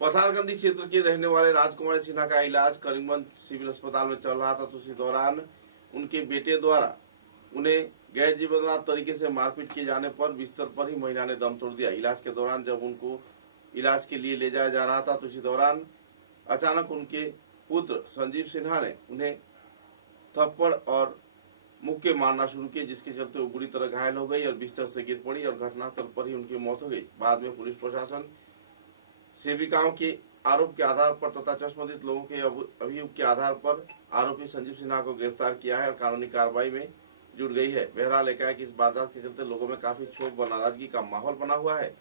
पथारगंदी क्षेत्र के रहने वाले राजकुमारी सिन्हा का इलाज करीमगंज सिविल अस्पताल में चल रहा था, तो उसी दौरान उनके बेटे द्वारा उन्हें गैर जिम्मेदार तरीके से मारपीट किए जाने पर बिस्तर पर ही महिला ने दम तोड़ दिया। इलाज के दौरान जब उनको इलाज के लिए ले जाया जा रहा था, तो इसी दौरान अचानक उनके पुत्र संजीव सिन्हा ने उन्हें थप्पड़ और मुक्के मारना शुरू किए, जिसके चलते वो बुरी तरह घायल हो गई और बिस्तर से गिर पड़ी और घटनास्थल पर ही उनकी मौत हो गई। बाद में पुलिस प्रशासन सेविकाओं के आरोप के आधार पर तथा चश्मदीद लोगों के अभियोग के आधार पर आरोपी संजीव सिन्हा को गिरफ्तार किया है और कानूनी कार्रवाई में जुट गई है। बहरहाल एकाएक इस वारदात के चलते लोगों में काफी क्षोभ व नाराजगी का माहौल बना हुआ है।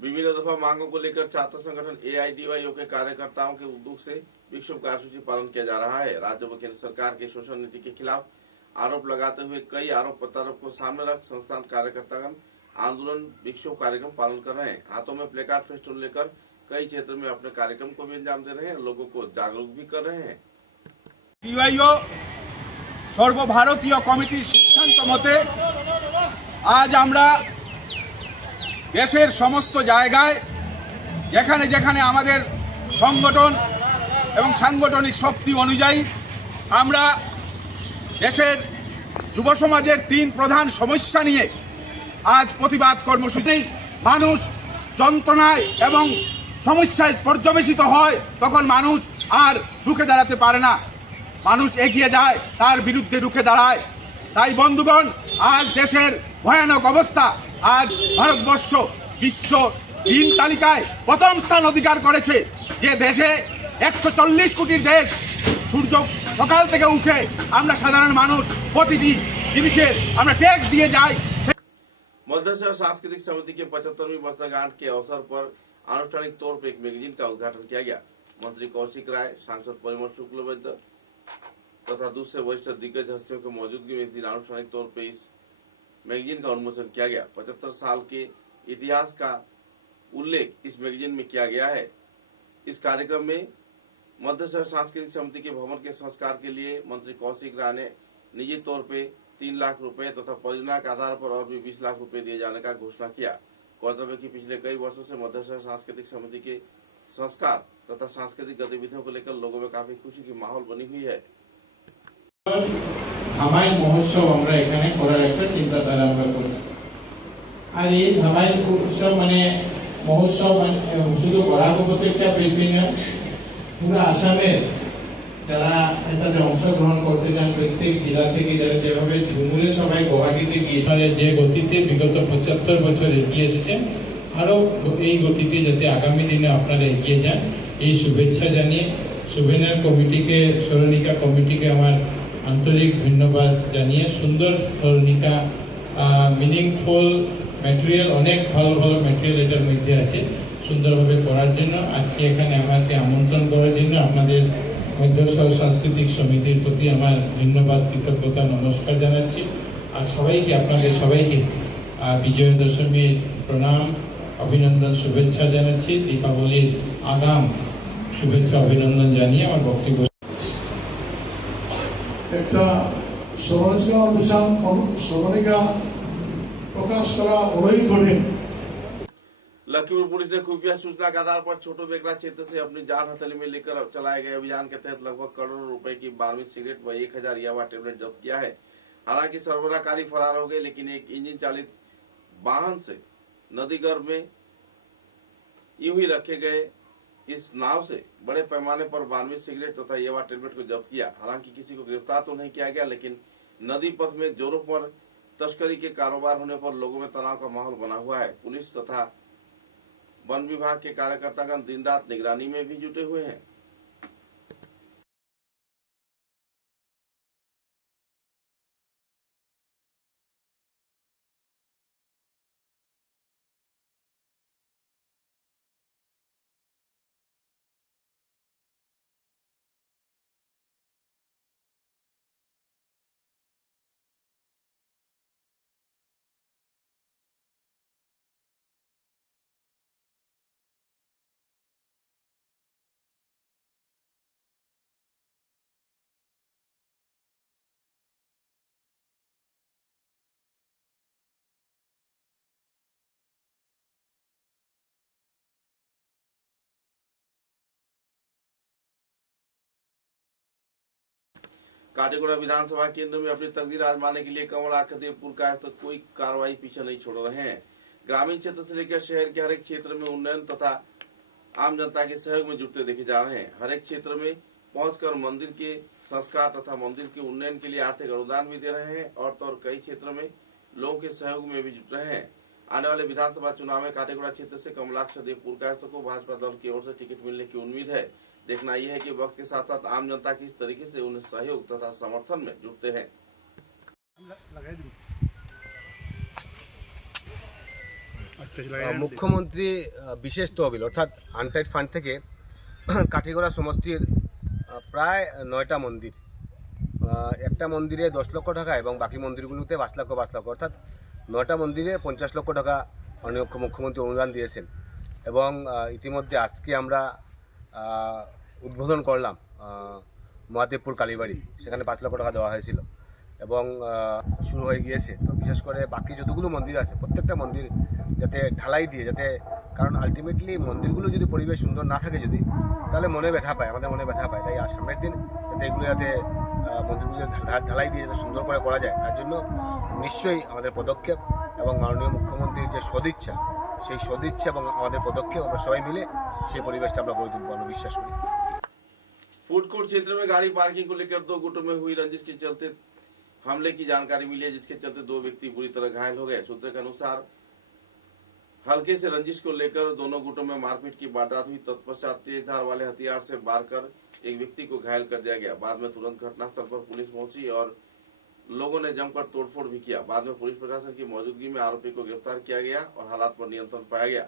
विभिन्न दफा मांगों को लेकर छात्र संगठन AIDYO के कार्यकर्ताओं के उद्योग से विक्षोभ कार्यसूची पालन किया जा रहा है। राज्य व केंद्र सरकार के शोषण नीति के खिलाफ आरोप लगाते हुए कई आरोप प्रत्यारोप को सामने रख संस्थान कार्यकर्तागण आंदोलन विक्षोभ कार्यक्रम पालन कर रहे हैं। हाथों में प्लेकार्ड फेस्टून लेकर कई क्षेत्र में अपने कार्यक्रम को भी अंजाम दे रहे हैं, लोगों को जागरूक भी कर रहे हैं। DYO सर्वभारतीय कमिटिर सिद्धांत मते आज आमरा देशेर समस्त जायगाय जेखाने जेखाने आमादेर संगठन एवं सांगठनिक शक्ति अनुयायी आमरा देशेर युव समाजेर 3 प्रधान समस्या निये आज प्रतिबाद कर्मसूची मानुष যন্ত্রণায় এবং সমস্যায় পর্যবেসিত হয় তখন মানুষ আর রুখে দাঁড়াতে পারে না, মানুষ এগিয়ে যায়, তার বিরুদ্ধে রুখে দাঁড়ায়। তাই বন্ধুগণ, আজ দেশের ভয়ানক অবস্থা, আজ ভারতবর্ষ বিশ্ব ঋণ তালিকায় প্রথম স্থান অধিকার করেছে। যে দেশে 140 কোটির দেশ, সূর্য সকাল থেকে উঠে আমরা সাধারণ মানুষ প্রতিটি জিনিসের আমরা ট্যাক্স দিয়ে যাই। मध्यशहर सांस्कृतिक समिति के 75वीं वर्षगांठ के अवसर पर आनुष्ठानिक तौर पर एक मैगजीन का उद्घाटन किया गया। मंत्री कौशिक राय, सांसद परिमल शुक्लवैद्य तथा दूसरे वरिष्ठ दिग्गज हस्तियों की मौजूदगी में इस दिन आनुष्ठानिक तौर पर इस मैगजीन का उन्मोचन किया गया। 75 साल के इतिहास का उल्लेख इस मैगजीन में किया गया है। इस कार्यक्रम में मध्यशहर सांस्कृतिक समिति के भवन के संस्कार के लिए मंत्री कौशिक राय ने निजी तौर पे 3 लाख रुपए तथा परियोजना के आधार पर और भी 20 लाख रुपए दिए जाने का घोषणा किया। गौरतलब है कि पिछले कई वर्षों से मध्य शहर सांस्कृतिक समिति के संस्कार तथा सांस्कृतिक गतिविधियों को लेकर लोगों में काफी खुशी की माहौल बनी हुई है। ধামাই মহোৎসব আমরা এখানে করার একটা চিন্তাধারা আমরা করছি। আর এই ধামাই উৎসব মানে মহোৎসব শুধু বরাক উপত্যকা বৃদ্ধি না, পুরো আসামের যারা এটাতে অংশগ্রহণ করতে চান প্রত্যেক জেলা থেকে যারা যেভাবে ঝুমুরে সবাই গুয়াহাটিতে গিয়ে যে গতিতে বিগত 75 বছর এগিয়ে এসেছেন, আরো এই গতিতে যাতে আগামী দিনে আপনারা এগিয়ে যান এই শুভেচ্ছা জানিয়ে সুভেনিয়ার কমিটিকে, স্মরণিকা কমিটিকে আমার আন্তরিক ধন্যবাদ জানিয়ে সুন্দর স্মরণিকা, মিনিংফুল ম্যাটেরিয়াল, অনেক ভালো ভালো ম্যাটেরিয়াল এটার মধ্যে আছে, সুন্দরভাবে করার জন্য আজকে এখানে আমাকে আমন্ত্রণ করার জন্য আপনাদের মধ্য শহর সাংস্কৃতিক সমিতির প্রতি আমার ধন্যবাদ, কৃতজ্ঞতা, নমস্কার জানাচ্ছি। আর সবাইকে, আপনাদের সবাইকে বিজয়া দশমীর প্রণাম, অভিনন্দন, শুভেচ্ছা জানাচ্ছি। দীপাবলির আগাম শুভেচ্ছা অভিনন্দন জানিয়ে আমার বক্তব্য একটা স্মরণিকা প্রকাশ করা বড়ই কঠিন। लखीमपुर पुलिस ने खुफिया सूचना के आधार पर छोटो बेकरा क्षेत्र से अपनी जान हथेली में लेकर चलाए गए अभियान के तहत लगभग करोड़ों रुपए की 12वीं सिगरेट व 1000 याबा टेबलेट जब्त किया है। हालांकि सरबराहकारी फरार हो गए, लेकिन एक इंजन चालित वाहन से नदी गर्भ में यूं ही रखे गए इस नाव से बड़े पैमाने पर 12वीं सिगरेट तथा याबा टेबलेट को जब्त किया। हालांकि किसी को गिरफ्तार तो नहीं किया गया, लेकिन नदी पथ में जोरों पर तस्करी के कारोबार होने पर लोगों में तनाव का माहौल बना हुआ है। पुलिस तथा वन विभाग के कार्यकर्तागण दिन रात निगरानी में भी जुटे हुए हैं। काटेगोड़ा विधानसभा केंद्र में अपनी तकदीर आजमाने के लिए कमलाख देवपुर का तक कोई कार्रवाई पीछे नहीं छोड़ रहे हैं। ग्रामीण क्षेत्र से लेकर शहर के हर एक क्षेत्र में उन्नयन तथा आम जनता के सहयोग में जुटते देखे जा रहे हैं। हर एक क्षेत्र में पहुंचकर मंदिर के संस्कार तथा मंदिर के उन्नयन के लिए आर्थिक अनुदान भी दे रहे हैं और तो कई क्षेत्रों में लोगों के सहयोग में भी जुट रहे हैं। आने वाले विधानसभा चुनाव में काटेगोड़ा क्षेत्र से कमलाक्ष देवपुर का को भाजपा दल की ओर से टिकट मिलने की उम्मीद है। देखना यह है कि वक्त के साथ साथ आम जनता किस तरीके से उन्हें सहयोग तथा समर्थन में जुटते हैं। मुख्यमंत्री विशेष तहबिल अर्थात आनटाइड फांड থেকে কাঠিগড়া সমষ্টির প্রায় 9টা মন্দির, একটা মন্দিরে 10 লক্ষ টাকা এবং বাকি মন্দিরগুলোতে 5 লক্ষ অর্থাৎ 9টা মন্দিরে 50 লক্ষ টাকা মাননীয় মুখ্যমন্ত্রী অনুদান দিয়েছেন। এবং ইতিমধ্যে আজকে আমরা উদ্বোধন করলাম মহাদেবপুর কালীবাড়ি, সেখানে 5 লক্ষ টাকা দেওয়া হয়েছিল এবং শুরু হয়ে গিয়েছে। তো বিশেষ করে বাকি যতগুলো মন্দির আছে প্রত্যেকটা মন্দির যাতে ঢালাই দিয়ে, যাতে কারণ আলটিমেটলি মন্দিরগুলো যদি পরিবেশ সুন্দর না থাকে যদি, তাহলে মনে ব্যথা পায়, আমাদের মনে ব্যথা পায়। তাই সামনের দিন যাতে এগুলো যাতে মন্দিরগুলো ঢালাই দিয়ে যাতে সুন্দর করে করা যায়, তার জন্য নিশ্চয়ই আমাদের পদক্ষেপ এবং মাননীয় মুখ্যমন্ত্রীর যে সদিচ্ছা, সেই সদিচ্ছা এবং আমাদের পদক্ষেপ আমরা সবাই মিলে সেই পরিবেশটা আমরা গড়ে তুলব, আমরা বিশ্বাস করি। फूड कोर्ट क्षेत्र में गाड़ी पार्किंग को लेकर 2 गुटों में हुई रंजिश के चलते हमले की जानकारी मिली है, जिसके चलते 2 व्यक्ति बुरी तरह घायल हो गए। सूत्रों के अनुसार हल्के से रंजिश को लेकर दोनों गुटों में मारपीट की वारदात हुई। तत्पश्चात तेज धार वाले हथियार से वार कर एक व्यक्ति को घायल कर दिया गया। बाद में तुरंत घटनास्थल पर पुलिस पहुंची और लोगों ने जमकर तोड़फोड़ भी किया। बाद में पुलिस प्रशासन की मौजूदगी में आरोपी को गिरफ्तार किया गया और हालात पर नियंत्रण पाया गया।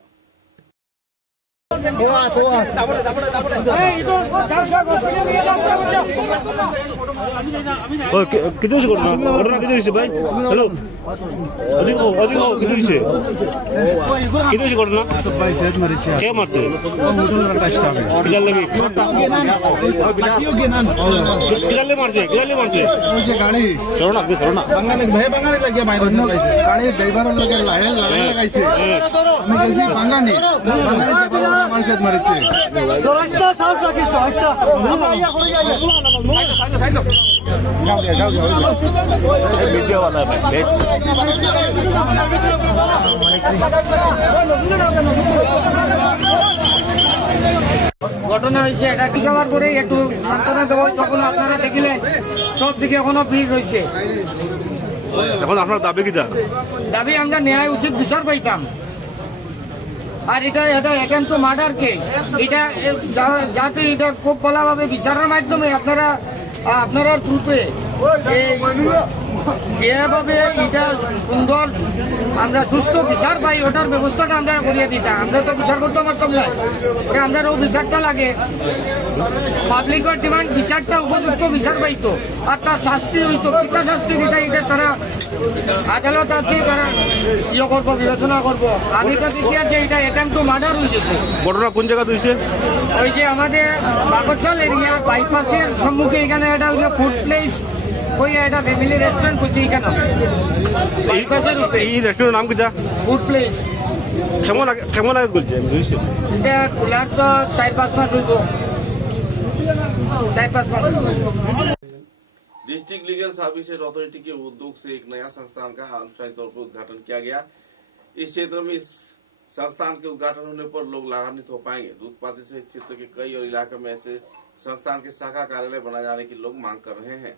किती হৈছে ঘটনা কিती হৈছে ভাই হেল্ল' অধিক কিती হৈছে ঘটনা কে মারছে কিদার লাগি কিদারলে মারছে গাড়ি চলো না বাঙালি লাগিয়ে মাইর গাড়ি ড্রাইভারের লগে লাগাইছে আমি গেছি বাঙালি মারছে মারিছে রাস্তা সাফ রাখিস রাস্তা ভিডিও বানা ভাই ঘটনা হয়েছে এটা কি যাওয়ার পরে একটু সান্ত্বনা দেওয়া যখন আপনারা দেখিলেন সব দিকে এখনো ভিড় রয়েছে। এখন আপনার দাবি কি দাবি আমরা ন্যায় উচিত বিচার পাইতাম। আর এটা একান্ত মার্ডার কেস, এটা যাতে এটা খুব ভালোভাবে বিচারের মাধ্যমে আপনারা থ্রুতে যেভাবে এটা সুন্দর আমরা সুস্থ বিচার পাই ওটার ব্যবস্থাটা আমরা করিয়ে দিতাম। আমরা তো বিচার করতে পারতাম না, আমরাও বিচারটা লাগে। পাবলিকের ডিমান্ড বিচারটা উপযুক্ত বিচার পাইতো আর তার শাস্তি হইতো, কিতা শাস্তি এটা তারা আদালত আছে, তারা ইয়ে করবো, বিবেচনা করবো। আমি তো দেখি যে এটা অ্যাটেম্পট টু মার্ডার হয়ে গেছে। ঘটনা কোন জায়গা হয়েছে? ওই যে আমাদের বাগরচল এরিয়া বাইপাসের সম্মুখে এখানে এটা হইলো ফুড প্লেস, ওই একটা ফ্যামিলি রেস্টুরেন্ট করছে এখানে বাইপাসের উপরে। এই রেস্টুরেন্টের নাম কি? Food place. কেমন আগে বলছে? এটা খোলার তো 4-5 মাস হইব, 4-5 मास। डिस्ट्रिक्ट लीगल सर्विसेज अथॉरिटी के उद्योग से एक नया संस्थान का आनुষ্ঠাनिक तौर पर उद्घाटन किया गया। इस क्षेत्र में इस संस्थान के उद्घाटन होने पर लोग लाभान्वित हो पाएंगे। दूधपाती सहित क्षेत्र के कई और इलाके में ऐसे संस्थान के शाखा कार्यालय बनाए जाने की लोग मांग कर रहे हैं।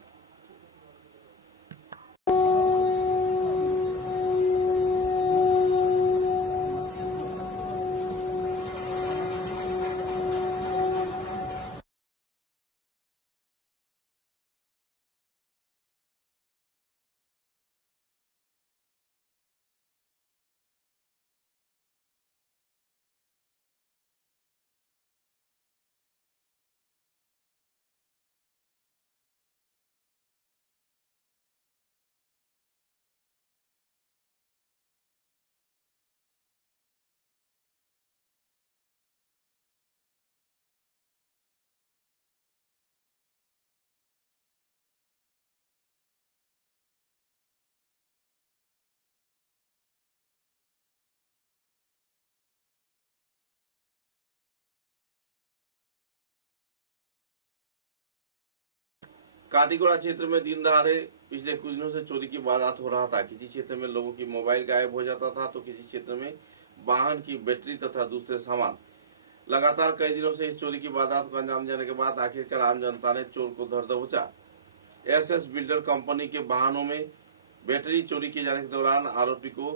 काटीगोड़ा क्षेत्र में दिन दहाड़े पिछले कुछ दिनों से चोरी की वारदात हो रहा था। किसी क्षेत्र में लोगों की मोबाइल गायब हो जाता था तो किसी क्षेत्र में वाहन की बैटरी तथा दूसरे सामान। लगातार कई दिनों से इस चोरी की वारदात को अंजाम देने के बाद आखिरकार आम जनता ने चोर को धर दबोचा। एसएस बिल्डर कंपनी के वाहनों में बैटरी चोरी किए जाने के दौरान आरोपी को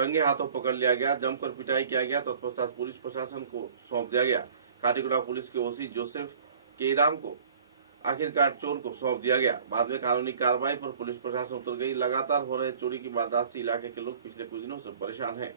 रंगे हाथों पकड़ लिया गया, जमकर पिटाई किया गया। तत्पश्चात पुलिस प्रशासन को सौंप दिया गया। काटीगोड़ा पुलिस के ओसी जोसेफ केराम को आखिरकार चोर को सौंप दिया गया। बाद में कानूनी कार्रवाई पर पुलिस प्रशासन उतर गई। लगातार हो रहे चोरी की वारदात से इलाके के लोग पिछले कुछ दिनों से परेशान हैं।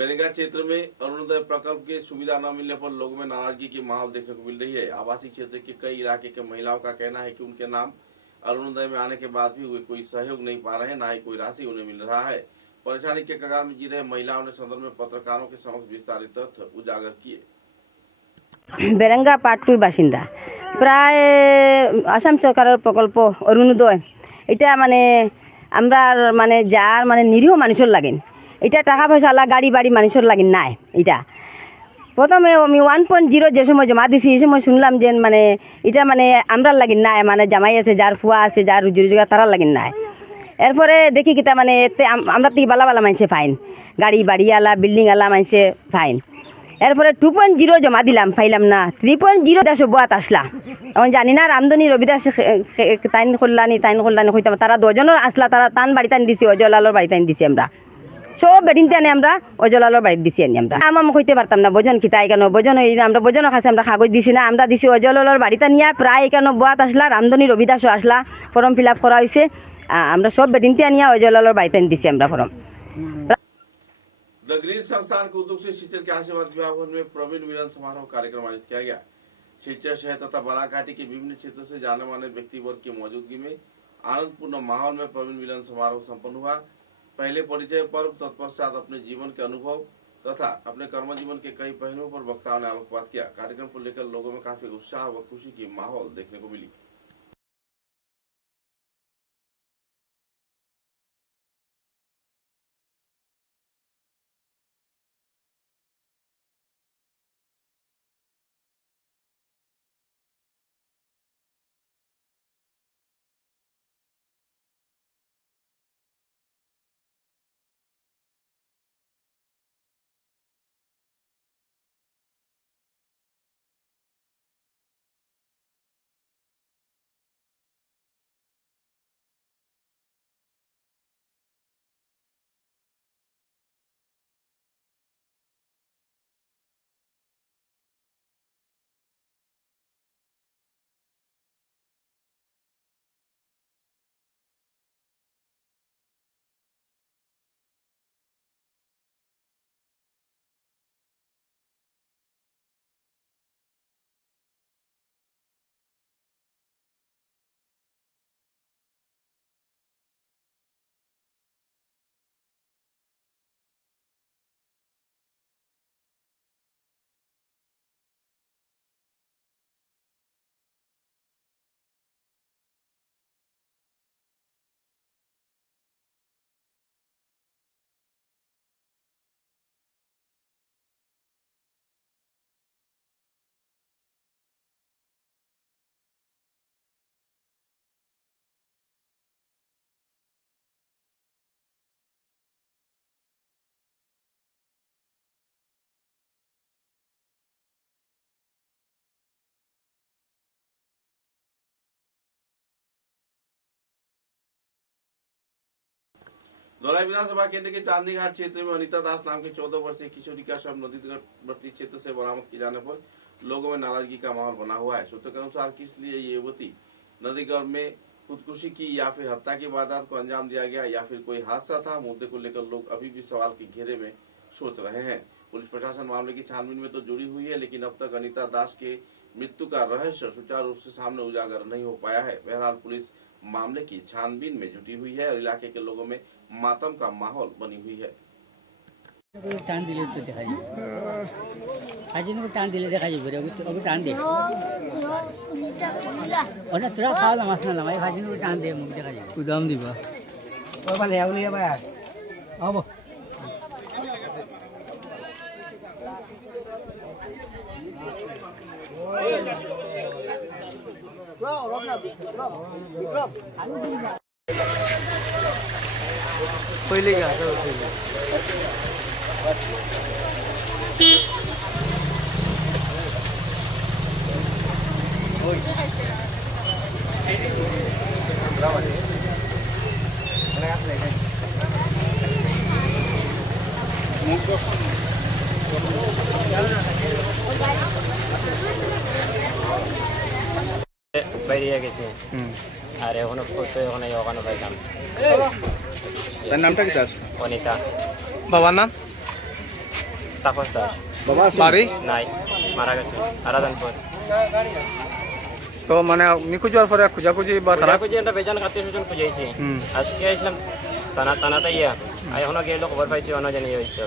बेरेंगा क्षेत्र में अरुणोदय प्रकल्प के सुविधा न मिलने पर लोगों में नाराजगी की माहौल देखने को मिल रही है। आवासीय क्षेत्र के कई इलाके के महिलाओं का कहना है कि उनके नाम अरुणोदय में आने के बाद भी वे कोई सहयोग नहीं पा रहे, न ही कोई राशि उन्हें मिल रहा है। परेशानी के कगार में जी रहे महिलाओं ने सदन में पत्रकारों के समक्ष विस्तारित तथ्य उजागर किए। बेरेंगा पार्ट 2 बासिंदा प्राय आसाम सरकार प्रकल्प अरुणोदय এটা মানে আমরা মানে যার মানে নিরীহ মানুষের লাগেন, এটা টাকা পয়সা গাড়ি বাড়ি মানুষের লাগেন নাই। এটা প্রথমে আমি 1.0 যে সময় জমা দিছি এই সময় শুনলাম যে মানে এটা মানে আমরা লাগেন নাই, মানে জামাই আছে যার ফুয়া আছে যার রুজি রোজগার তারা লাগেন নাই। এরপরে দেখি কিতা মানে এতে আমরা তো বালা বালা মানুষে ফাইন, গাড়ি বাড়ি আলা বিল্ডিং আলা মানুষে ফাইন। এরপরে 2.0 জমা দিলাম, পাইলাম না। 3.0 দেশ বাত আসলা, এখন জানি না রামধনী রবিদাস তাইন করলানি হইতাম, তারা দুজনের আসলা, তারা তান বাড়ি টান দিছি, অজলালোর বাড়ি টান দিছি। আমরা সব বেডিন টানে আমরা অজলালোর বাড়ি দিছি আনি। আমরা আমার হইতে পারতাম না বজন খিতাই কেন বজন আমরা বজনের কাছে আমরা কাগজ দিছি না, আমরা দিছি অজলালোর বাড়িটা নিয়ে। প্রায় কেন বাত আসলা, রামধনী রবিদাসও আসলা, ফর্ম ফিল আপ করা হয়েছে। আমরা সব বেডিন টানিয়া অজলালোর বাড়ি টান দিছি আমরা ফর্ম। द ग्रीन संस्थान के उद्योग से शिलचर के आशीर्वाद विवाह भवन में प्रवीण मिलन समारोह कार्यक्रम आयोजित किया गया। शिलचर शहर तथा बराघाटी के विभिन्न क्षेत्रों से जाने माने व्यक्ति वर्ग की मौजूदगी में आनंदपूर्ण माहौल में प्रवीण मिलन समारोह संपन्न हुआ। पहले परिचय पर्व तत्पश्चात अपने जीवन के अनुभव तथा अपने कर्म जीवन के कई पहलुओं पर वक्ताओं ने आलोकपात किया। कार्यक्रम को लेकर लोगों में काफी उत्साह व खुशी की माहौल देखने को मिली। धौलाई विधानसभा केंद्र के चांदनी घाट क्षेत्र में अनिता दास नाम की 14 वर्षीय किशोरी का शव नदीवर्ती क्षेत्र से बरामद किए जाने पर लोगों में नाराजगी का माहौल बना हुआ है। सूत्रों के अनुसार किस लिए ये युवती नदी गर्भ में खुदकुशी की या फिर हत्या की वारदात को अंजाम दिया गया या फिर कोई हादसा था, मुद्दे को लेकर लोग अभी भी सवाल के घेरे में सोच रहे हैं। पुलिस प्रशासन मामले की छानबीन में तो जुड़ी हुई है, लेकिन अब तक अनिता दास के मृत्यु का रहस्य सुचारू रूप से सामने उजागर नहीं हो पाया है। बहरहाल पुलिस मामले की छानबीन में जुटी हुई है और इलाके के लोगों में मातम का माहौल बनी हुई है। टान दिले तो देखा आज इनको टान दिले देखा अभी टान दे और तुरा खाला मसना लगा आज इनको टान दे मुझे देखा तू दाम दीबा और वाले आओ ले बा अब पहले क्या था বাইরে গেছে আর এখনো ওখানে ওখানে পাইলাম। তার নামটা কি? দাস অনিতা। বাবার নাম? তাপস দাস। বাড়ি নাই, মারা গেছে আরাধনপুর। তো মানে নিখোঁজ হওয়ার পরে খোঁজাখুঁজি বা খোঁজাখুঁজি একটা বেজন আত্মীয় স্বজন খুঁজেছি। আজকে আসলাম থানাতে ইয়া, এখনো গেলো খবর পাইছি অন্য জানিয়ে হয়েছে।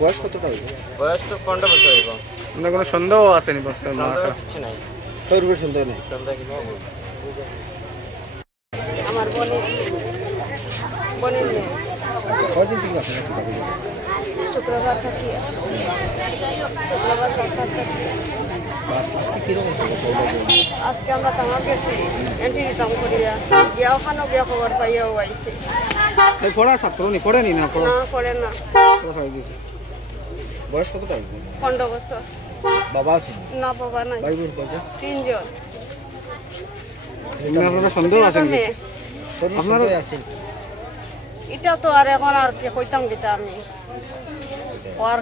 বয়স কতটা হইব? বয়স তো 15 বছর হইব। মানে কোনো সন্দেহ আসেনি? কিছু নাই, সন্দেহ নেই। আমার বোনের মেয়ে। কয়দিন থেকে আছে নাকি? শুক্রবার থাকি। আজকে কিরকম? আজকে আমরা তামাক গেছি, এন্ট্রি দিতাম করিয়া গিয়া ওখানেও গিয়া খবর পাইয়াও আইছি। পড়া ছাত্র নি? পড়েনি না? না পড়ে না। বয়স কতটা? 15 বছর। বাবা আছে? না বাবা নাই। ভাই বোন কয়জন? 3 জন। আপনার সন্দেহ আছে? আপনার আছে? এটা তো আর এখন আর কি কইতাম কিতা আমি, আর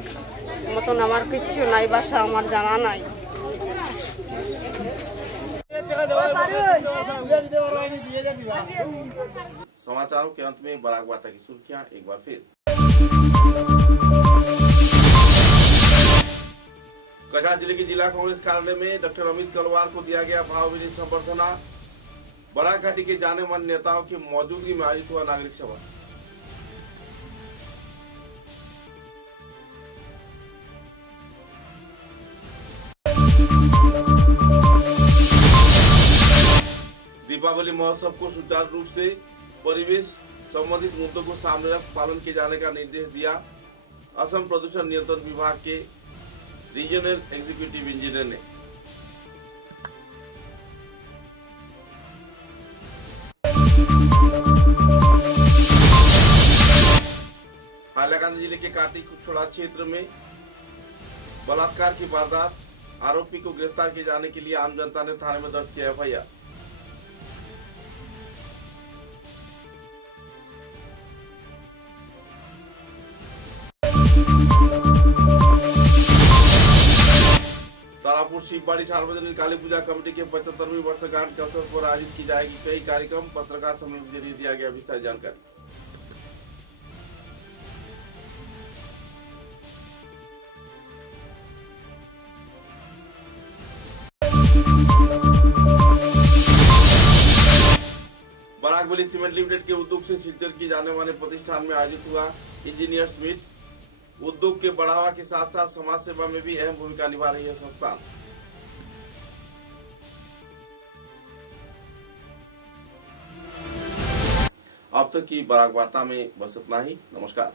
মতন আমার কিচ্ছু নাই, বাসা আমার জানা নাই। समाचारों के अंत में बराक वार्ता की सुर्खियां एक बार फिर। कछार जिले के जिला कांग्रेस कार्यालय में डॉक्टर अमित कलवार को दिया गया भावभीनी संबर्धना। बराक घाटी के जाने माने नेताओं की मौजूदगी में आयोजित हुआ नागरिक सभा। दीपावली महोत्सव को सुचारू रूप से परिवेश संबंधित मुद्दों को सामने रख पालन किए जाने का निर्देश दिया असम प्रदूषण नियंत्रण विभाग के रीजनल एग्जीक्यूटिव इंजीनियर ने। हाइलाकांदी जिले के काटी कुछोड़ा क्षेत्र में बलात्कार की वारदात, आरोपी को गिरफ्तार किए जाने के लिए आम जनता ने थाने में दर्ज किया एफआईआर। तारापुर शिवबाड़ी सार्वजनिक काली पूजा कमेटी के 75वीं वर्षगांठ के अवसर पर आयोजित की जाएगी कई कार्यक्रम। पत्रकार सम्मेलन के जरिए दिया गया विस्तारित जानकारी। बराकबली सीमेंट लिमिटेड के उद्योग से सिलचर की जाने वाले प्रतिष्ठान में आयोजित हुआ इंजीनियर्स मीट। उद्योग के बढ़ावा के साथ साथ समाज सेवा में भी अहम भूमिका निभा रही है संस्थान। अब तक की बराक वार्ता में बस इतना ही। नमस्कार।